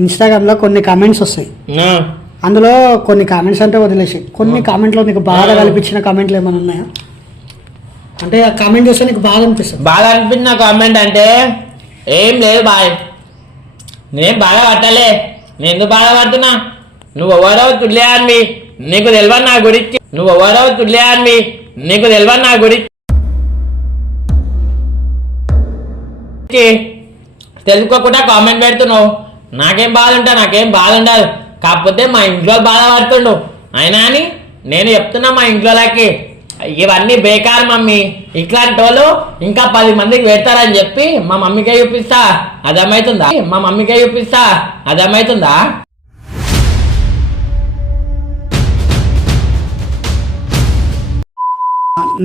ఇన్స్టాగ్రామ్లో కొన్ని కామెంట్స్ వస్తాయి. అందులో కొన్ని కామెంట్స్ అంటే వదిలేసి కొన్ని కామెంట్లో నీకు బాగా కల్పించిన కామెంట్లు ఏమైనా ఉన్నాయా? అంటే ఆ కామెంట్ చూస్తే నీకు బాగా అనిపిస్తుంది. బాగా అనిపించిన కామెంట్ అంటే ఏం లేదు బాయ్. నేను బాగా పట్టలే. నేను ఎందుకు బాగా పడుతున్నా? నువ్వు ఎవరో తుల్లేయాన్ని నీకు తెలియదు నా గురించి. నువ్వు ఎవరో తుల్లేయాన్ని నీకు తెలియదు నా గురించి. తెలుసుకోకుండా కామెంట్ పెడుతున్నావు. నాకేం బాధ ఉంటా నాకేం బాధ ఉండదు కాకపోతే మా ఇంట్లో బాధ పడుతుండు అయినా అని నేను చెప్తున్నా మా ఇంట్లోకి ఇవన్నీ బేకార్ మమ్మీ. ఇట్లాంటి వాళ్ళు ఇంకా పది మందికి పెడతారని చెప్పి మా మమ్మీకే చూపిస్తా. అర్థమవుతుందా మా మమ్మీకే చూపిస్తా. అర్థమవుతుందా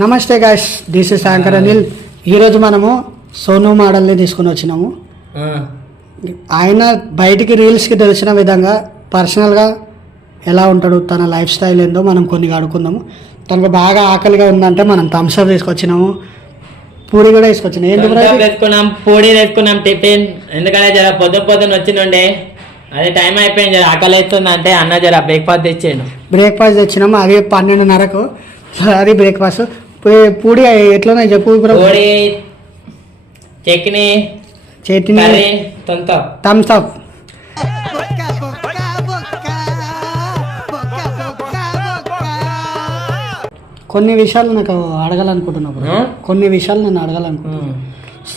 నమస్తే guys this is anchor Anil ఈరోజు మనము సోను మోడల్ని తీసుకుని వచ్చినాము. ఆయన బయటికి రీల్స్కి తెలిసిన విధంగా పర్సనల్గా ఎలా ఉంటాడు తన లైఫ్ స్టైల్ ఏందో మనం కొన్ని అడుగుకుందాము తనకు బాగా ఆకలిగా ఉందంటే మనం థమ్స్అప్ తీసుకొచ్చినాము పూరి కూడా తీసుకొచ్చినాం ఏంటి? తెచ్చుకున్నాం పూడి తెచ్చుకున్నాం టిఫిన్. ఎందుకంటే జర పొద్దు పొద్దున వచ్చినుండే అదే టైం అయిపోయింది జర ఆకలి అవుతుంది అంటే అన్న జర బ్రేక్ఫాస్ట్ తెచ్చాను. బ్రేక్ఫాస్ట్ తెచ్చినాము అది పన్నెండున్నరకు. అది బ్రేక్ఫాస్ట్ పూడి ఎట్లనే చెప్పు పూడి చట్నీ చట్నీ థమ్స్ అప్ కొన్ని విషయాలు నాకు అడగాలనుకుంటున్నా బ్రో? కొన్ని విషయాలు నేను అడగాలనుకుంటున్నా.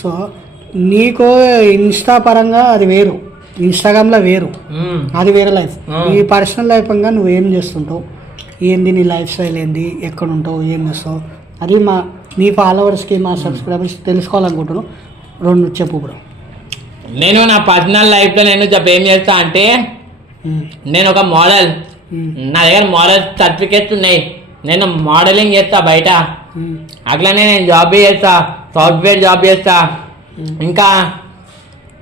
సో నీకు ఇన్స్టా పరంగా అది వేరు. ఇన్స్టాగ్రామ్లో వేరు. అది వేరే లైఫ్ ఆ. నీ పర్సనల్ లైఫ్ పరంగా నువ్వు ఏం చేస్తుంటావు? ఏంది నీ లైఫ్ స్టైల్ ఏంది? ఎక్కడ ఉంటావు ఏం చేస్తావు? అది మా నీ ఫాలోవర్స్కి మా సబ్స్క్రైబర్స్ తెలుసుకోవాలనుకుంటున్నాను రెండు చెప్పు బ్రో నేను నా పర్సనల్ లైఫ్లో నేను ఏం చేస్తా అంటే నేను ఒక మోడల్. నా దగ్గర మోడల్ సర్టిఫికేట్స్ ఉన్నాయి. నేను మోడలింగ్ చేస్తా బయట. అట్లనే నేను జాబ్ చేస్తా సాఫ్ట్వేర్ జాబ్ చేస్తా. ఇంకా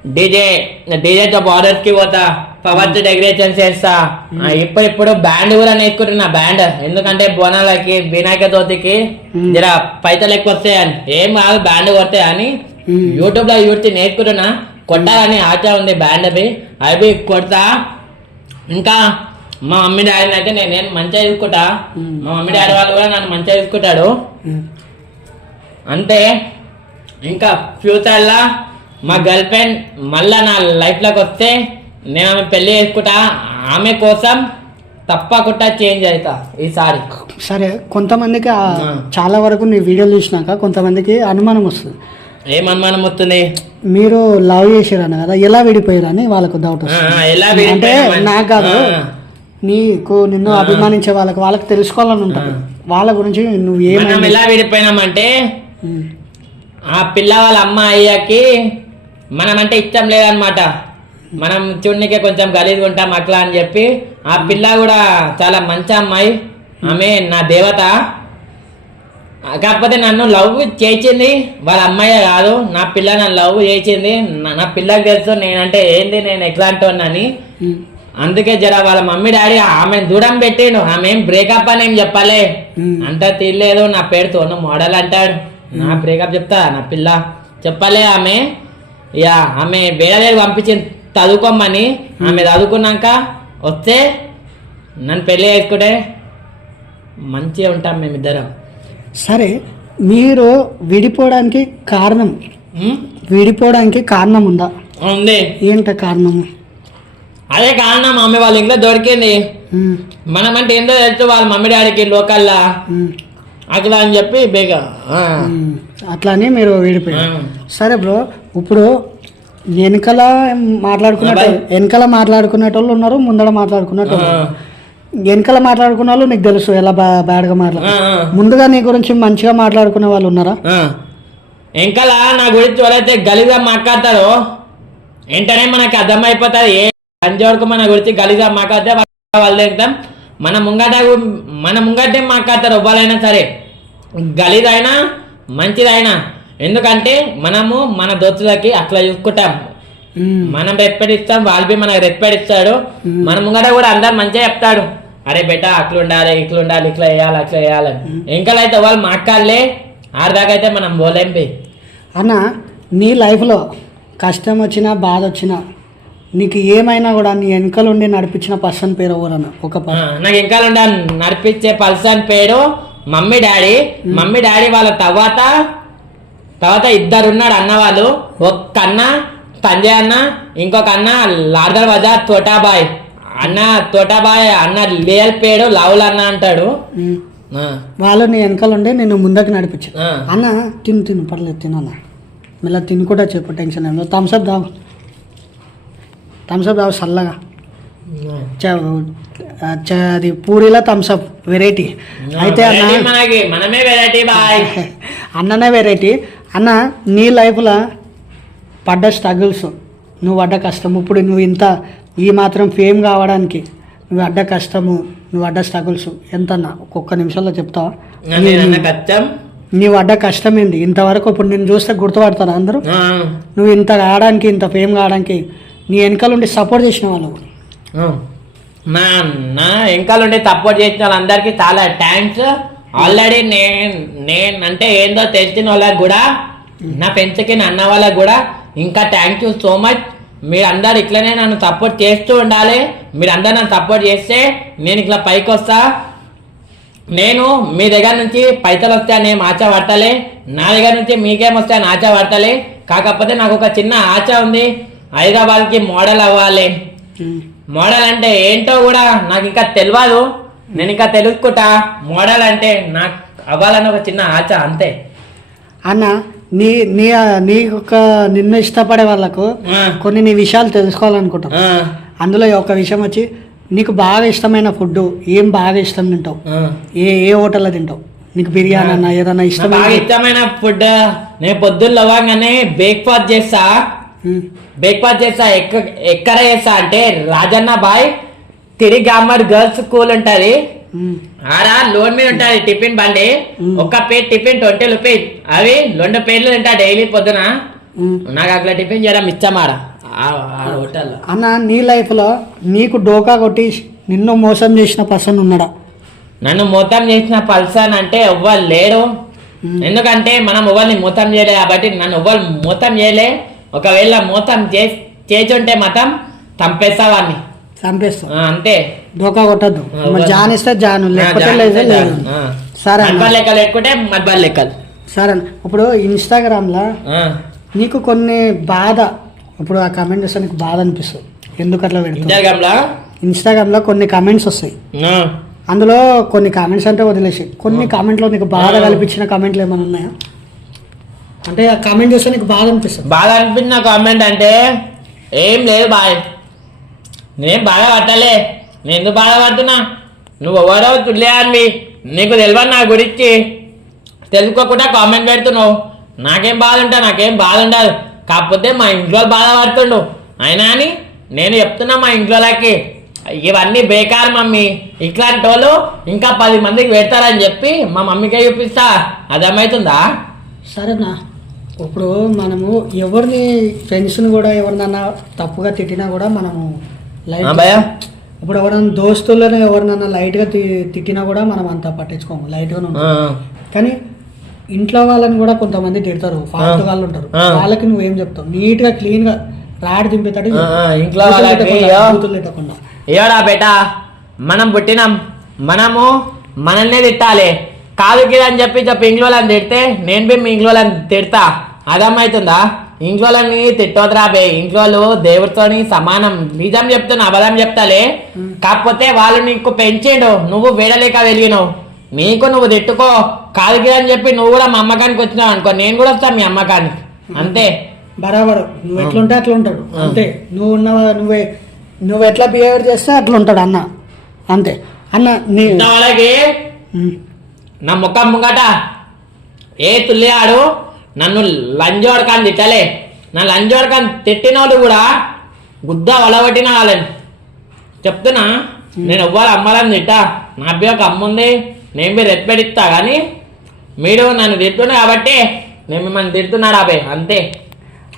డీజే డీజేతో బార్డర్స్కి పోతా పవర్ డెకరేషన్ చేస్తా. ఆ, ఇప్పుడు ఇప్పుడు బ్యాండ్ కూడా నేర్చుకుంటున్నా బ్యాండ్. ఎందుకంటే బోనాలకి వినాయక చవితికి. జర పైసలు ఎక్కువ వస్తాయని. ఏం కాదు బ్యాండ్ కొడతాయి అని Hmm. యూట్యూబ్లో యూట్యూబ్ నేర్చుకుంటున్నా. కొట్టాలని ఆశ ఉంది బ్యాండ్ అవి అవి కొడతా. ఇంకా మా మమ్మీ డాడీని అయితే నేను నేను మంచిగా చూసుకుంటా. మా మమ్మీ డాడీ వాళ్ళు కూడా నన్ను మంచిగా చూసుకుంటాడు. అంతే. ఇంకా ఫ్యూచర్లో మా గర్ల్ ఫ్రెండ్ మళ్ళా నా లైఫ్లోకి వస్తే నేను ఆమె పెళ్ళి చేసుకుంటా. ఆమె కోసం తప్పకుండా చేంజ్ అవుతా ఈసారి. సరే కొంతమందికి. చాలా వరకు నీ వీడియోలు చూసినాక కొంతమందికి అనుమానం వస్తుంది. ఏం అనుమానం వస్తుంది మీరు లవ్ చేసారని కదా ఎలా విడిపోయారని వాళ్ళకు డౌట్ వస్తుంది. ఎలా అంటే నాకు కాదు. నీకు నిన్ను అభిమానించే వాళ్ళకి వాళ్ళకి తెలుసుకోవాలని ఉంటుంది. వాళ్ళ గురించి నువ్వు ఏమైనా ఎలా విడిపోయినామంటే ఆ పిల్ల వాళ్ళ అమ్మ అయ్యాకి మనం అంటే ఇష్టం లేదనమాట మనం చూడనికే కొంచెం గలీజ్ ఉంటాం అట్లా అని చెప్పి ఆ పిల్ల కూడా చాలా మంచి అమ్మాయి. ఆమె నా దేవత. కాకపోతే నన్ను లవ్ చేసింది వాళ్ళ అమ్మాయి కాదు. నా పిల్ల నన్ను లవ్ చేసింది. నా- పిల్లకి తెలుసు నేనంటే ఏంది నేను ఎట్లాంటి అని అందుకే జర వాళ్ళ మమ్మీ డాడీ ఆమె దూరం పెట్టిండు. ఆమె ఏం బ్రేకప్ అని ఏం చెప్పలే. అంత తీయలేదు నా పేరు తోను మోడల్ అంటాడు. నా బ్రేకప్ చెప్తా నా పిల్ల. చెప్పలే ఆమె. ఇక ఆమె వేరే పంపించింది. చదువుకోమని. ఆమె చదువుకున్నాక వస్తే నన్ను పెళ్ళి చేసుకుంటే మంచిగా ఉంటాం మేమిద్దరం. సరే మీరు విడిపోవడానికి కారణం? విడిపోవడానికి కారణం ఉందా ఉంది ఏంట కారణము అదే కారణం మమ్మీ వాళ్ళ ఇంట్లో దొరికింది మనం అంటే ఏందో తెలుసు వాళ్ళ మమ్మీ డాడీకి లోకల్లా అట్లా అని చెప్పి బేగ ఆ. ఉమ్. అట్లా అని మీరు విడిపోయారు. సరే బ్రో ఇప్పుడు వెనకల మాట్లాడుకున్నట్టు బాయ్. వెనకల మాట్లాడుకునేటోళ్ళు ఉన్నారు ముందర. ఉన్నారు. వెనకల మాట్లాడుకున్న వాళ్ళు నీకు తెలుసు ఎలా బా బ్యాడ్గా మాట్లాడు. ముందుగా నీ గురించి మంచిగా మాట్లాడుకునే వాళ్ళు ఉన్నారా? ఆ. ఇంకలా నా గురించి ఎవరైతే గలీగా మాట్లాడతారో వెంటనే మనకి అర్థమైపోతుంది ఏ అంజోడుకు మన గురించి గలీగా మాట్లాడితే వాళ్ళ- తింటాం మన ముంగట మన ముంగటే మాట్లాడతారు ఎవ్వరైనా సరే. గలీదైనా మంచిదైనా. ఎందుకంటే మనము మన దోస్తులకి అట్లా చూసుకుంటాం. మనం రెస్పెక్ట్ ఇస్తాం వాళ్ళు మనకు రెస్పెక్ట్ ఇస్తాడు. మన ముంగట కూడా అందరు మంచిగా చెప్తాడు. అరే బెట అట్లా ఉండాలి ఇట్లా ఉండాలి ఇట్లా వేయాలి అట్లా వేయాలని ఇంకలైతే వాళ్ళు మాట్లాడలే ఆడదాకైతే మనం పోలేం బి. అన్న నీ లైఫ్లో కష్టం వచ్చినా బాధ వచ్చినా నీకు ఏమైనా కూడా నీ వెనకలుండి నడిపించిన పర్సన్ పేరు ఎవరన్నా ఒక నాకు ఇంకా ఉండ నడిపించే పర్సన్ పేరు మమ్మీ డాడీ. మమ్మీ డాడీ వాళ్ళ తర్వాత తర్వాత ఇద్దరు ఉన్నాడు అన్న వాళ్ళు. ఒక అన్న సంజయ్ అన్న ఇంకొక అన్న లార్దర్ బజార్ తోటాబాయ్. అన్న తోటాబాయ్ అన్న పేరు లావుల్ అన్న అంటాడు. వాళ్ళు నీ వెనకాలండి నేను ముందకి నడిపించాను. అన్న తిను తిను పర్లేదు తినన్న మళ్ళీ తిని కూడా చెప్పు టెన్షన్ ఏమో థమ్స్అప్ దావు థమ్స్అప్ దావు చల్లగా అది పూరిలో థమ్స్అప్ వెరైటీ. అయితే అన్న మనకి మనమే వెరైటీ బాయ్. అన్ననే వెరైటీ. అన్న నీ లైఫ్లో పడ్డ స్ట్రగుల్స్ నువ్వు పడ్డ కష్టం ఇప్పుడు నువ్వు ఇంత ఈ మాత్రం ఫేమ్ కావడానికి నువ్వు పడ్డ కష్టము నువ్వు పడ్డ స్ట్రగుల్స్ ఎంత అన్న ఒక్కొక్క నిమిషంలో చెప్తావా? కష్టం నీ పడ్డ కష్టం ఏంది ఇంతవరకు ఇప్పుడు నేను చూస్తే గుర్తుపడతారు అందరూ? నువ్వు ఇంత కావడానికి ఇంత ఫేమ్ కావడానికి నీ వెనకాల ఉండి సపోర్ట్ చేసిన వాళ్ళు ఆ. నా నా వెనకాలండి సపోర్ట్ చేసిన వాళ్ళందరికీ చాలా థ్యాంక్స్ ఆల్రెడీ నేను నేను అంటే ఏందో తెలిసిన వాళ్ళకి కూడా నా పెంచకి అన్న వాళ్ళకి కూడా ఇంకా థ్యాంక్ యూ సో మచ్ మీరందరు ఇట్లనే నన్ను సపోర్ట్ చేస్తూ ఉండాలి. మీరందరూ నన్ను సపోర్ట్ చేస్తే నేను ఇట్లా పైకి వస్తా. నేను మీ దగ్గర నుంచి పైసలు వస్తాయని ఏం ఆశ పడతలే. నా దగ్గర నుంచి మీకేం వస్తాయని ఆశ పడతలే. కాకపోతే నాకు ఒక చిన్న ఆశ ఉంది. హైదరాబాద్కి మోడల్ అవ్వాలి. మోడల్ అంటే ఏంటో కూడా నాకు ఇంకా తెలియదు నేను ఇంకా తెలుసుకుంటా. మోడల్ అంటే నాకు అవ్వాలని ఒక చిన్న ఆశ అంతే. అన్నా నీ నీ నీ ఒక నిన్ను ఇష్టపడే వాళ్ళకు కొన్ని నీ విషయాలు తెలుసుకోవాలనుకుంటాం. అందులో ఒక విషయం వచ్చి నీకు బాగా ఇష్టమైన ఫుడ్ ఏం బాగా ఇష్టం తింటావు. ఏ ఏ హోటల్లో తింటావు? నీకు బిర్యానీ అన్న ఏదన్నా బాగా ఇష్టమైన ఫుడ్ నేను పొద్దున్న లేవగానే బ్రేక్ఫాస్ట్ చేస్తా. బ్రేక్ఫాస్ట్ చేస్తా ఎక్క ఎక్కడ చేస్తా అంటే రాజన్న బాయ్ తిరిగామర్ గర్ల్స్ స్కూల్ ఉంటది. ఆడ లోన్ మీద ఉంటది టిఫిన్ బండి. ఒక్క ప్లేట్ టిఫిన్ ట్వంటీ రూపీస్. అవి రెండు పేర్లు తింటా డైలీ పొద్దున. నాకు అట్లా టిఫిన్ చేయడం ఇష్టమాడ ఆ హోటల్లో. అన్న నీ లైఫ్లో నీకు డోకా కొట్టి నిన్ను మోసం చేసిన పర్సన్ ఉన్నాడా? నన్ను మోతం చేసిన పర్సన్ అంటే ఎవ్వరు లేరు. ఎందుకంటే మనం ఎవరిని మోతం చేయలే కాబట్టి నన్ను ఎవ్వరు మోతం చేయలే. ఒకవేళ మోతం చేసి చేచుంటే మతం చంపేస్తా వాడిని చంపేస్తావు ఆ, అంతే. డోకా కొట్టద్దు. జాన్ ఇస్తే జాను లేకపోతే లేదు. సరే లెక్కలు పెట్టుకుంటే మడ్బల్ లెక్కలు. సరే. ఇప్పుడు ఇన్స్టాగ్రామ్లో. నీకు కొన్ని బాధ ఇప్పుడు ఆ కమెంట్ చేస్తే నీకు బాధ అనిపిస్తుంది. ఎందుకు అట్లా పెడతావు? ఇంస్టాగ్రామ్లో ఇన్స్టాగ్రామ్లో కొన్ని కామెంట్స్ వస్తాయి. అందులో కొన్ని కామెంట్స్ అంటే వదిలేసి కొన్ని కామెంట్లో నీకు బాధ కల్పించిన కామెంట్లు ఏమైనా ఉన్నాయా? అంటే ఆ కామెంట్ చేస్తే నీకు బాధ అనిపిస్తుంది. బాగా అనిపించిన కామెంట్ అంటే ఏం లేదు బాయ్. నేనేం బాగా పట్టలే నేను ఎందుకు బాధపడుతున్నా? నువ్వు ఎవరో తుల్లేయాన్ని నీకు తెలియదు నా గురించి. తెలుసుకోకుండా కామెంట్ పెడుతున్నావు. నాకేం బాధ ఉంటా నాకేం బాధ ఉండదు. కాకపోతే మా ఇంట్లో బాధపడుతుండు. అయినా అని నేను చెప్తున్నా మా ఇంట్లోకి ఇవన్నీ బేకార్ మమ్మీ. ఇట్లాంటి వాళ్ళు ఇంకా పది మందికి పెడతారని చెప్పి మా మమ్మీకే చూపిస్తా. అర్థమవుతుందా? సరేనా. ఇప్పుడు మనము ఎవరిని ఫ్రెండ్స్ని కూడా ఎవరినన్నా తప్పుగా తిట్టినా కూడా మనము భయ ఇప్పుడు ఎవరైనా దోస్తులను ఎవరినన్నా లైట్గా తి తిట్టినా కూడా మనం అంత పట్టించుకోము లైట్గానే ఉంటాం. కానీ ఇంట్లో వాళ్ళని కూడా కొంతమంది తిడతారు ఫాల్తు వాళ్ళు ఉంటారు. వాళ్ళకి నువ్వేం చెప్తావు? నీట్గా క్లీన్గా రాడి దింపేటట్టు ఆ, ఆ, ఇంట్లో తిట్టకుండా, ఏడా బేట మనం పుట్టినాం. మనము మనల్నే తిట్టాలి. కాదు కిదా అని చెప్పి చెప్పి ఇంగ్లోళ్ళని తిడితే నేను బి మీ ఇంగ్లోళ్ళని తిడతా. అర్థమవుతుందా ఇంట్లోని తిట్టోదురా బే ఇంట్లో దేవుడితోని సమానం. నిజం చెప్తున్నా అబద్ధం చెప్తాలే. కాకపోతే వాళ్ళు నీకు పెంచిండు. నువ్వు వేడలేక వెలిగినావు నీకు నువ్వు తిట్టుకో. కాదు అని చెప్పి నువ్వు కూడా మా అమ్మకానికి వచ్చినావు అనుకో. నేను కూడా వస్తా మీ అమ్మకానికి. అంతే. బరాబర్. నువ్వు ఎట్లుంటే అట్లా ఉంటాడు. అంతే. నువ్వు ఉన్న నువ్వే నువ్వు ఎట్లా బిహేవియర్ చేస్తే అట్లా ఉంటాడు అన్న. అంతే. అన్న నీ ఉమ్. నా ముఖం ముంగట ఏ తుల్లియాడు నన్ను లంజోడకాన్ని తిట్టలే. నా లంజోడకాన్ని తిట్టిన వాళ్ళు కూడా గుద్ద వలబట్టిన వాళ్ళని చెప్తున్నా నేను ఎవ్వరు అమ్మాలని తిట్టా? నా అబ్బాయి ఒక అమ్మ ఉంది నేను మీరు రెత్పెడిస్తా కానీ మీరు నన్ను తిట్టున్నా కాబట్టి నేను మిమ్మల్ని తిడుతున్నాడు అబ్బాయి అంతే.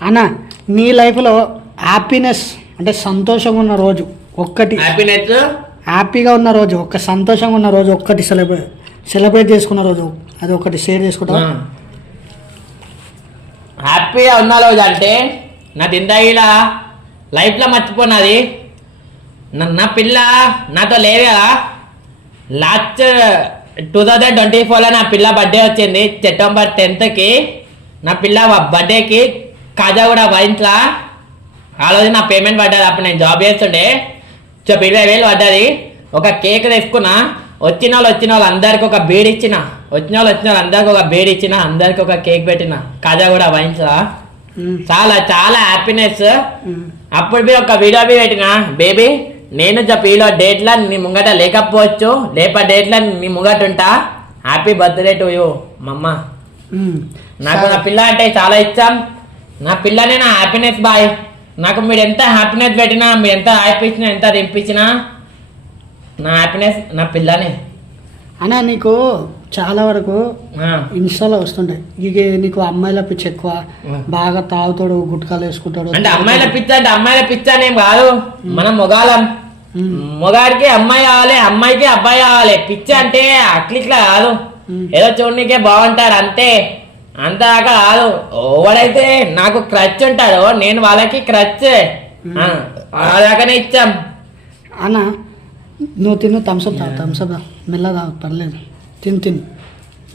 అన్న నీ లైఫ్లో హ్యాపీనెస్ అంటే సంతోషంగా ఉన్న రోజు ఒక్కటి. హ్యాపీనెస్ హ్యాపీగా ఉన్న రోజు ఒక్క సంతోషంగా ఉన్న రోజు ఒక్కటి సెలబ్రేట్ సెలబ్రేట్ చేసుకున్న రోజు అది ఒకటి షేర్ చేసుకుంటావా? హ్యాపీగా ఉన్న రోజు అంటే నా ఇలా లైఫ్లో మర్చిపోయినది నా- నా పిల్ల నాతో లేదు కదా. లాస్ట్ టూ థౌజండ్ ట్వంటీ ఫోర్లో నా పిల్ల బర్త్డే వచ్చింది. సెప్టెంబర్ టెన్త్కి నా పిల్ల బర్త్డేకి కాజాగూడ వైన్స్లా ఆ రోజు నా పేమెంట్ పడ్డది. అప్పుడు నేను జాబ్ చేస్తుండే. సో ఇరవై వేలు పడ్డది. ఒక కేక్ తెచ్చుకున్నా. వచ్చిన వాళ్ళు వచ్చిన వాళ్ళు అందరికి ఒక బీడ్ ఇచ్చిన. వచ్చిన వాళ్ళు వచ్చిన వాళ్ళు అందరికి ఒక బీడ్ ఇచ్చిన అందరికి ఒక కేక్ పెట్టిన. కాజాగూడ వైన్స్లా ఉమ్, చాలా చాలా హ్యాపీనెస్. అప్పుడు బి ఒక వీడియో బి పెట్టిన? బేబీ నేను చెప్పిలో డేట్లా నీ ముంగట లేకపోవచ్చు. లేప డేట్లా నీ ముంగట ఉంటా. హ్యాపీ బర్త్డే టు యూ మమ్మ. నాకు నా పిల్ల అంటే చాలా ఇష్టం. నా పిల్లనే నా హ్యాపీనెస్ బాయ్. నాకు మీరు ఎంత హ్యాపీనెస్ పెట్టినా మీరు ఎంత హ్యాపీ ఇచ్చినా ఎంత దింపించినా నా హ్యాపీనెస్ నా పిల్లనే అన్న నీకు చాలా వరకు ఇన్స్టాలో వస్తుంటాయి. ఇక నీకు అమ్మాయిల పిచ్చి ఎక్కువ. బాగా తాగుతాడు గుట్కాలు వేసుకుంటాడు. అంటే అమ్మాయిల పిచ్చ అంటే అమ్మాయిల పిచ్చ అనేం కాదు. మనం మొగాలం మొగాడికి అమ్మాయి కావాలి అమ్మాయికి అబ్బాయి కావాలి పిచ్చి అంటే అట్లిట్లా కాదు. ఏదో చూడనీకే బాగుంటాడు అంతే. అంతదాకా కాదు. ఓడైతే నాకు క్రచ్ ఉంటాడో నేను వాళ్ళకి క్రచ్ దాకానే ఇచ్చాం. అన్న నువ్వు తిను థమ్సప్ తాగు థమ్సప్ తాగు మెల్ల తాగు పర్లేదు. తిను తిను.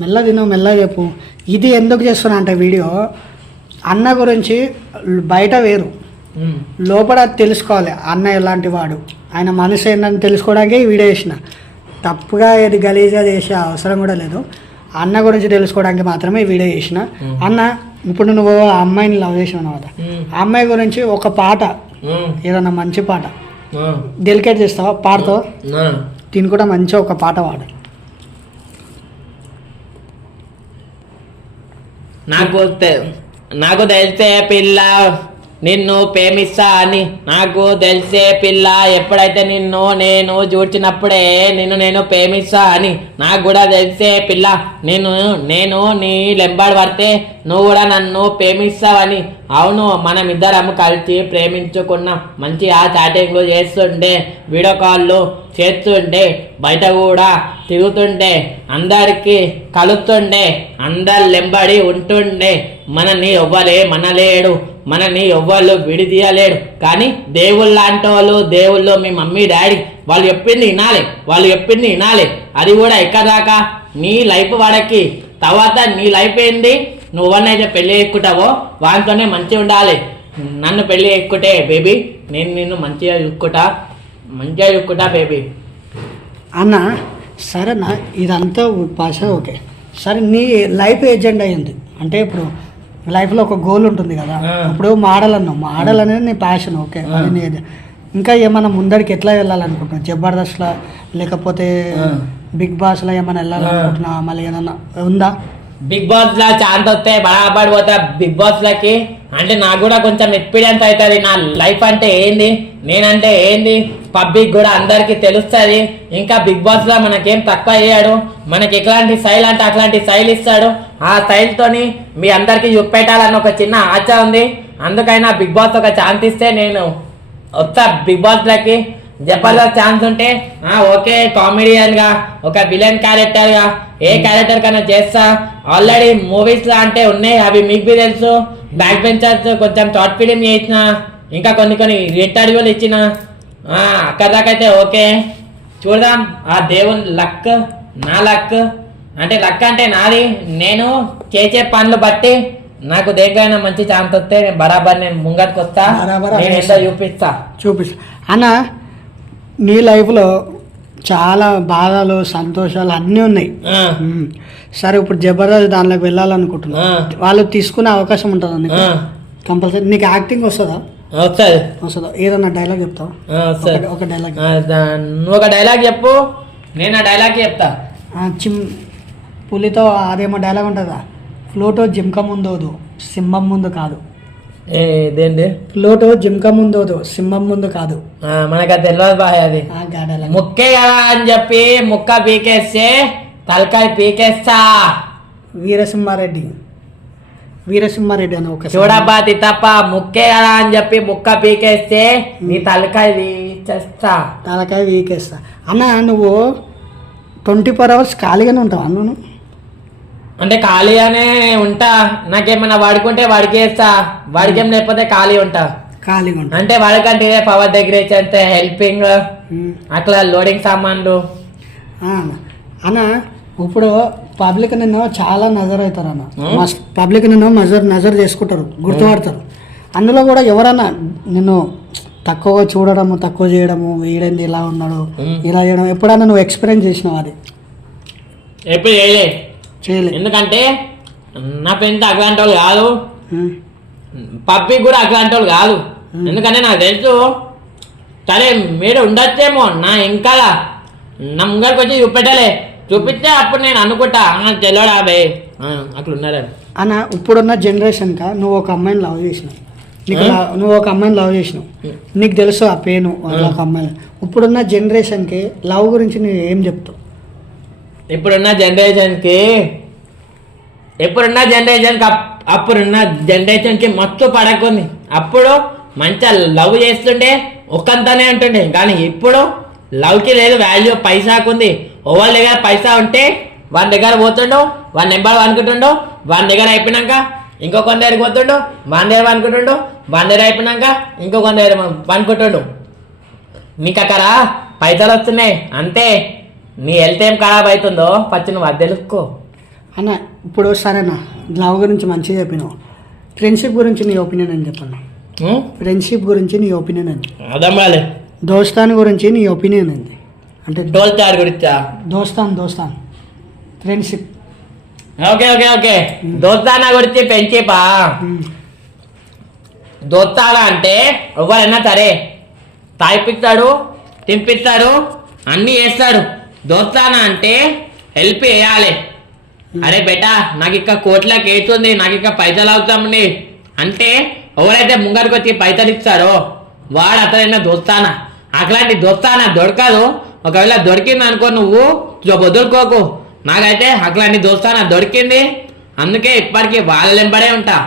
మెల్ల తిను మెల్ల చెప్పు. ఇది ఎందుకు చేస్తున్నా అంటే వీడియో అన్న గురించి బయట వేరు. ఉమ్. లోపల తెలుసుకోవాలి అన్న ఎలాంటి వాడు. ఆయన మనసు ఏంటని తెలుసుకోవడానికి ఈ వీడియో చేసిన. తప్పుగా ఏది గలీజ్గా చేసే అవసరం కూడా లేదు. అన్న గురించి తెలుసుకోవడానికి మాత్రమే ఈ వీడియో చేసిన. అన్న ఇప్పుడు నువ్వు ఆ అమ్మాయిని లవ్ చేసావు అనమాట ఉమ్. ఆ అమ్మాయి గురించి ఒక పాట. ఏదన్నా మంచి పాట. డెలికేట్ చేస్తావా? పాడతావు. దీని కూడా మంచిగా ఒక పాట పాడు. నాకు తె- నాకు తెలిసే పిల్ల. నిన్ను ప్రేమిస్తా అని నాకు తెలిసే పిల్ల ఎప్పుడైతే నిన్ను నేను చూచినప్పుడే నిన్ను నేను ప్రేమిస్తా అని నాకు కూడా తెలిసే పిల్ల నేను నేను నీ లెంబాడు పడితే నువ్వు కూడా నన్ను ప్రేమిస్తావని. అవును మనం ఇద్దరం కలిసి ప్రేమించుకున్నాం మంచి ఆ చాటింగ్లు చేస్తుండే వీడియో కాళ్ళు చేస్తుండే బయట కూడా తిరుగుతుండే అందరికీ కలుస్తుండే అందరు లెంబడి ఉంటుండే. మనని ఎవ్వలే మనలేడు మనని ఎవ్వరు విడిదీయలేడు. కానీ దేవుళ్ళు లాంటి వాళ్ళు దేవుళ్ళు మీ మమ్మీ డాడీ వాళ్ళు చెప్పింది వినాలి. వాళ్ళు చెప్పింది వినాలి. అది కూడా ఎక్కదాకా నీ లైఫ్ వాడకి. తర్వాత నీ లైఫ్ ఏంది? నువ్వన్నైతే పెళ్ళి ఎక్కుతావో వాళ్ళతోనే మంచిగా ఉండాలి. నన్ను పెళ్ళి ఎక్కుటే బేబీ నేను నిన్ను మంచిగా చూసుకుంటా. మంచిగా చూసుకుంటా బేబీ. అన్న సరేనా? ఇదంతా భాష ఓకే. సరే నీ లైఫ్ ఏజెండా అయింది అంటే ఇప్పుడు లైఫ్లో ఒక గోల్ ఉంటుంది కదా. ఇప్పుడు మోడల్ అన్నావు మోడల్ అనేది నీ ప్యాషన్ ఓకే. అది నీ. ఇంకా ఏమైనా ముందరికి ఎట్లా వెళ్ళాలనుకుంటున్నావు జబర్దస్త్లా లేకపోతే. బిగ్ బాస్లో ఏమైనా వెళ్ళాలనుకుంటున్నా మళ్ళీ ఏమన్నా ఉందా బిగ్ బాస్ లా ఛాన్స్ వస్తే బరాబర్ పోతా. బిగ్ బాస్ లకి అంటే నాకు కూడా కొంచెం ఎక్స్పీరియన్స్ అవుతుంది నా లైఫ్ అంటే ఏంది? నేనంటే ఏంది? పబ్లిక్ కూడా అందరికీ తెలుస్తుంది. ఇంకా బిగ్ బాస్లో మనకేం తక్కువ చేయడు. మనకి ఎట్లాంటి స్టైల్ అంటే అట్లాంటి స్టైల్ ఇస్తాడు. ఆ స్టైల్తోని మీ అందరికీ చూపెట్టాలని ఒక చిన్న ఆశ ఉంది. అందుకైనా బిగ్ బాస్ ఒక ఛాన్స్ ఇస్తే నేను వస్తా. బిగ్ బాస్ లకి జబర్దస్త్ ఛాన్స్ ఉంటే ఓకే కామెడియన్గా ఒక విలన్ క్యారెక్టర్గా ఏ క్యారెక్టర్ కన్నా చేస్తా? ఆల్రెడీ మూవీస్ లా అంటే ఉన్నాయి అవి మీకు తెలుసు. బ్యాక్ బెంచర్స్ కొంచెం షార్ట్ ఫిలిం చేసిన ఇంకా కొన్ని కొన్ని ఇంటర్వ్యూలు ఇచ్చిన ఆ, అక్కడ దాకా అయితే ఓకే. చూడదాం ఆ దేవుని లక్ నా లక్. అంటే లక్ అంటే నాది. నేను చేసే పనులు బట్టి నాకు దేనికైనా మంచి ఛాన్స్ వస్తే బరాబర్ నేను ముంగట్కి వస్తా చూపిస్తా. చూపిస్తా. అన్న నీ లైఫ్లో చాలా బాధలు సంతోషాలు అన్నీ ఉన్నాయి. సరే ఇప్పుడు జబర్దస్త్ దానిలోకి వెళ్ళాలనుకుంటున్నా. ఆ. వాళ్ళు తీసుకునే అవకాశం ఉంటుందా నీకు? ఆ, కంపల్సరీ. నీకు యాక్టింగ్ వస్తుందా? వస్తుంది. వస్తుందా? ఏదన్నా డైలాగ్ చెప్తావా? ఆ, వస్తుంది. ఒక- ఒక డైలాగ్ ఆ, దా- నువ్వు ఒక డైలాగ్ చెప్పు. నేను ఆ డైలాగ్ చెప్తా. చిమ్ పులితో అదేమో డైలాగ్ ఉంటుందా? ఫ్లోటో జిమ్క ముందోదు సింహం ముందు కాదు. ఇదేంటి? ఫ్లోటో జిమ్క ముందోదు సింహం ముందు కాదు. మనకు అది తెలియదు బాయ్ అది. ముక్కే కదా అని చెప్పి ముక్క పీకేస్తే తలకాయ పీకేస్తా. వీరసింహారెడ్డి. వీరసింహారెడ్డి అని ఒక చూడబ్బా తిత్తప్ప ముక్కే కదా అని చెప్పి ముక్క పీకేస్తే నీ తలకాయ తీసేస్తా తలకాయ వీకేస్తా. అన్న నువ్వు ట్వంటీ ఫోర్ అవర్స్ ఖాళీగానే ఉంటావు అన్న నువ్వు అంటే ఖాళీగానే ఉంటా నాకేమైనా వాడుకుంటే వాడికేస్తా వాడికేం లేకపోతే ఖాళీ ఉంటా. ఖాళీగా ఉంటాం. అంటే ఇదే పవర్ దగ్గర అంటే హెల్పింగ్. అట్లా లోడింగ్ సామాన్లు. అన్న. ఇప్పుడు పబ్లిక్ నిన్ను చాలా నజర్ అవుతారు అన్న పబ్లిక్ నిన్ను నజర్ నజర్ చేసుకుంటారు గుర్తుపడతారు. అందులో కూడా ఎవరన్నా నిన్ను తక్కువ చూడడము తక్కువ చేయడము వీడేంది ఇలా ఉన్నాడు. ఇలా చేయడం ఎప్పుడన్నా నువ్వు ఎక్స్పీరియన్స్ చేసినావు అది? ఎప్పుడు చేయలే. చేయలే ఎందుకంటే నా ఫ్రెండ్స్ అట్లాంటి వాళ్ళు కాదు. పబ్లిక్ కూడా అట్లాంటి వాళ్ళు కాదు ఎందుకంటే నాకు తెలుసు సరే మీరు ఉండొచ్చేమో నా ఇంకా నా ముంగడికి వచ్చి చూపెట్టలే. చూపిస్తే అప్పుడు నేను అనుకుంటా "ఆ, తెలవడా బే? అట్లా ఉన్నాడు అన్న ఇప్పుడున్న జనరేషన్కా నువ్వు ఒక అమ్మాయిని లవ్ చేసినావు. నీకు నువ్వు ఒక అమ్మాయిని లవ్ చేసినావు. నీకు తెలుసు ఆ వాళ్ళ ఒక అమ్మాయి. ఇప్పుడున్న జనరేషన్కి లవ్ గురించి నువ్వు ఏం చెప్తావు? ఇప్పుడున్న జనరేషన్కి ఇప్పుడున్న జనరేషన్కి అప్పుడున్న జనరేషన్కి మత్తు పడకుంది. అప్పుడు మంచిగా లవ్ చేస్తుండే ఒక్కంతనే ఉంటుండే. కానీ ఇప్పుడు లవ్కి లేదు వాల్యూ పైసాకుంది ఓవర్ దగ్గర పైసా ఉంటే వాని దగ్గర పోతుండు వాని నెంబర్ అనుకుంటుండు వాని దగ్గర అయిపోయినాక ఇంకో కొంత దగ్గరికి పోతుండు వాని దగ్గర అనుకుంటుండు వాని దగ్గర అయిపోయినాక ఇంకో దగ్గర అనుకుంటుండు నీకు అక్కడ పైసలు వస్తున్నాయి. అంతే. నీ హెల్త్ ఏం ఖరాబ్ అవుతుందో ఫస్ట్ నువ్వు అది తెలుసుకో. అన్న ఇప్పుడు సరేనా లవ్ గురించి మంచిగా చెప్పినావు. ఫ్రెండ్షిప్ గురించి నీ ఒపీనియన్ అని చెప్పండి? ఫ్రెండ్షిప్ గురించి నీ ఒపీనియన్ ఏంది? అర్థం కాలే. దోస్తాన్ గురించి నీ ఒపీనియన్ ఏంది? అంటే తాడు గురించా? దోస్తాన్ దోస్తాన్. Friendship okay okay okay. దోస్తానా గురించి పెంచిపా దోస్తానా అంటే ఎవరైనా సరే తాయిపిస్తాడు తినిపిస్తాడు అన్నీ చేస్తాడు. దోస్తానా అంటే హెల్ప్ చేయాలి. అరే బేటా నాకు ఇక్కడ కోట్లకి ఏతుంది నాకు ఇక్కడ పైసలు అవుతామండి అంటే ఎవరైతే ముంగరికి వచ్చి పైసలు ఇస్తారో వాడు అతనైనా దోస్తానా? అట్లాంటి దోస్తానా దొరకదు. ఒకవేళ దొరికింది అనుకో నువ్వు వదులుకోకు నాకైతే అట్లాంటి దోస్తానా దొరికింది. అందుకే ఇప్పటికీ వాళ్ళ వెంబడే ఉంటా.